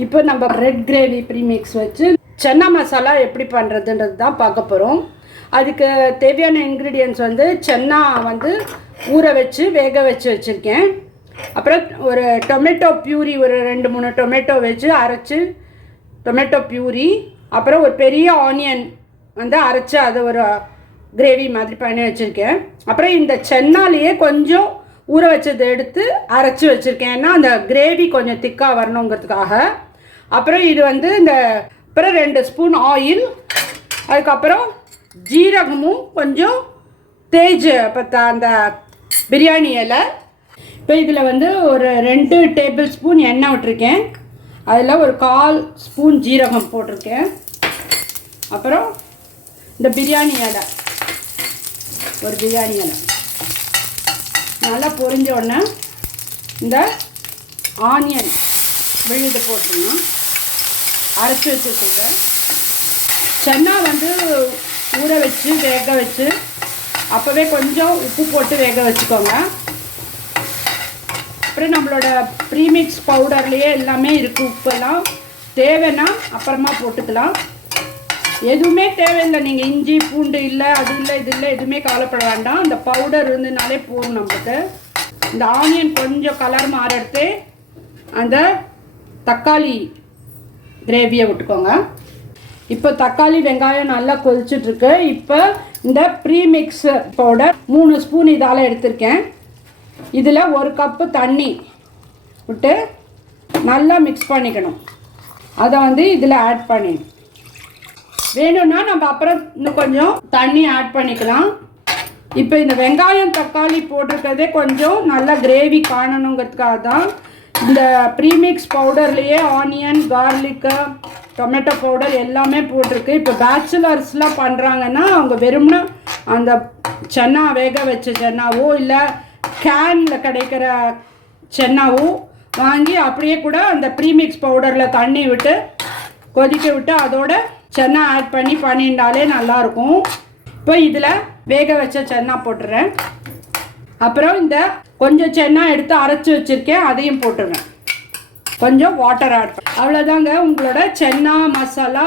இப்போ நம்ம red gravy premix வச்சு சன்னா மசாலா எப்படி பண்ணுறதுன்றது தான் பார்க்க போகிறோம். அதுக்கு தேவையான இன்க்ரீடியன்ட்ஸ் வந்து சன்னா வந்து ஊற வச்சு வேக வச்சு வச்சுருக்கேன். அப்புறம் ஒரு டொமேட்டோ பியூரி, ஒரு 2-3 டொமேட்டோ வச்சு அரைச்சி டொமேட்டோ பியூரி, அப்புறம் ஒரு பெரிய ஆனியன் வந்து அரைச்சி அது ஒரு கிரேவி மாதிரி பண்ணி வச்சுருக்கேன். அப்புறம் இந்த சென்னாலேயே கொஞ்சம் ஊற வச்சதை எடுத்து அரைச்சி வச்சுருக்கேன், ஏன்னா அந்த கிரேவி கொஞ்சம் திக்காக வரணுங்கிறதுக்காக. அப்புறம் இது வந்து அப்புறம் 2 ஸ்பூன் ஆயில், அதுக்கப்புறம் ஜீரகமும் கொஞ்சம் தேஜ் பத்தா அந்த பிரியாணி இலை. இப்போ இதில் வந்து ஒரு 2 டேபிள் ஸ்பூன் எண்ணெய் விட்டுருக்கேன். அதில் ஒரு 1/4 ஸ்பூன் ஜீரகம் போட்டிருக்கேன். அப்புறம் இந்த பிரியாணி இலை, ஒரு பிரியாணி இலை நல்லா பொரிஞ்ச உடனே இந்த ஆனியன் விழுது போட்டுருணும். அரைச்சி வச்சுருக்கோங்க. சன்னா வந்து ஊற வச்சு வேக வச்சு அப்போவே கொஞ்சம் உப்பு போட்டு வேக வச்சுக்கோங்க. அப்புறம் நம்மளோட ப்ரீமிக்ஸ் பவுடர்லேயே எல்லாமே இருக்குது. உப்பெல்லாம் தேவைன்னா அப்புறமா போட்டுக்கலாம். எதுவுமே தேவையில்லை, நீங்கள் இஞ்சி பூண்டு இல்லை அது இல்லை இது இல்லை எதுவுமே கவலைப்பட வேண்டாம். இந்த பவுடர் இருந்ததுனாலே போதும் நம்மளுக்கு. இந்த ஆனியன் கொஞ்சம் கலர் மாறடுத்து அந்த தக்காளி கிரேவியை விட்டுக்கோங்க. இப்போ தக்காளி வெங்காயம் நல்லா கொதிச்சுட்ருக்கு. இப்போ இந்த ப்ரீமிக்ஸ் பவுடர் 3 ஸ்பூன் இதால் எடுத்திருக்கேன். இதில் 1 கப்பு தண்ணி விட்டு நல்லா மிக்ஸ் பண்ணிக்கணும். அதை வந்து இதில் ஆட் பண்ணிடணும். வேணும்னா நம்ம அப்புறம் இன்னும் கொஞ்சம் தண்ணி ஆட் பண்ணிக்கலாம். இப்போ இந்த வெங்காயம் தக்காளி போட்டிருக்கிறதே கொஞ்சம் நல்லா கிரேவி காணணுங்கிறதுக்காக தான். இந்த ப்ரீமிக்ஸ் பவுடர்லேயே ஆனியன், கார்லிக்கு, டொமேட்டோ பவுடர் எல்லாமே போட்டிருக்கு. இப்போ பேச்சுலர்ஸ்லாம் பண்ணுறாங்கன்னா அவங்க வெறும்னா அந்த சன்னா வேக வச்ச சன்னாவோ இல்லை கேனில் கிடைக்கிற சன்னாவோ வாங்கி அப்படியே கூட அந்த ப்ரீமிக்ஸ் பவுடரில் தண்ணி விட்டு கொதிக்க விட்டு அதோட சன்னா ஆட் பண்ணி பண்ணிட்டாலே நல்லாயிருக்கும். இப்போ இதில் வேக வச்ச சன்னா போட்டுறேன். அப்புறம் இந்த கொஞ்சம் சன்னா எடுத்து அரைச்சி வச்சுருக்கேன், அதையும் போட்டுருவேன். கொஞ்சம் வாட்டர் ஆட் பண்ண அவ்வளோதாங்க. உங்களோட சன்னா மசாலா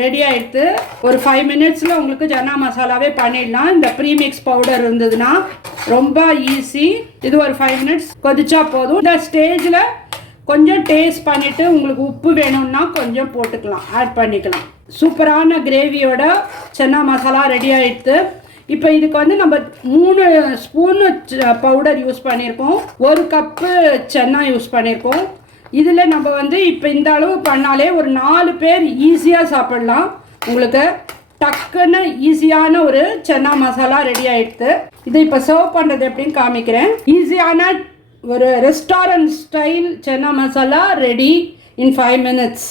ரெடி ஆகிடுது. ஒரு 5 மினிட்ஸில் உங்களுக்கு சன்னா மசாலாவே பண்ணிடலாம். இந்த ப்ரீமிக்ஸ் பவுடர் இருந்ததுன்னா ரொம்ப ஈஸி. இது ஒரு 5 மினிட்ஸ் கொதிச்சா போதும். இந்த ஸ்டேஜில் கொஞ்சம் டேஸ்ட் பண்ணிவிட்டு உங்களுக்கு உப்பு வேணும்னா கொஞ்சம் போட்டுக்கலாம், ஆட் பண்ணிக்கலாம். சூப்பரான கிரேவியோட சன்னா மசாலா ரெடி ஆகிடுது. இப்போ இதுக்கு வந்து நம்ம 3 ஸ்பூனு பவுடர் யூஸ் பண்ணியிருக்கோம், 1 கப்பு சன்னா யூஸ் பண்ணியிருக்கோம். இதில் நம்ம வந்து இப்போ இந்த அளவு பண்ணாலே ஒரு 4 பேர் ஈஸியாக சாப்பிடலாம். உங்களுக்கு டக்குன்னு ஈஸியான ஒரு சன்னா மசாலா ரெடி ஆகிடுது. இதை இப்போ சர்வ் பண்ணுறது எப்படின்னு காமிக்கிறேன். ஈஸியான ஒரு restaurant style chana masala ready in 5 minutes.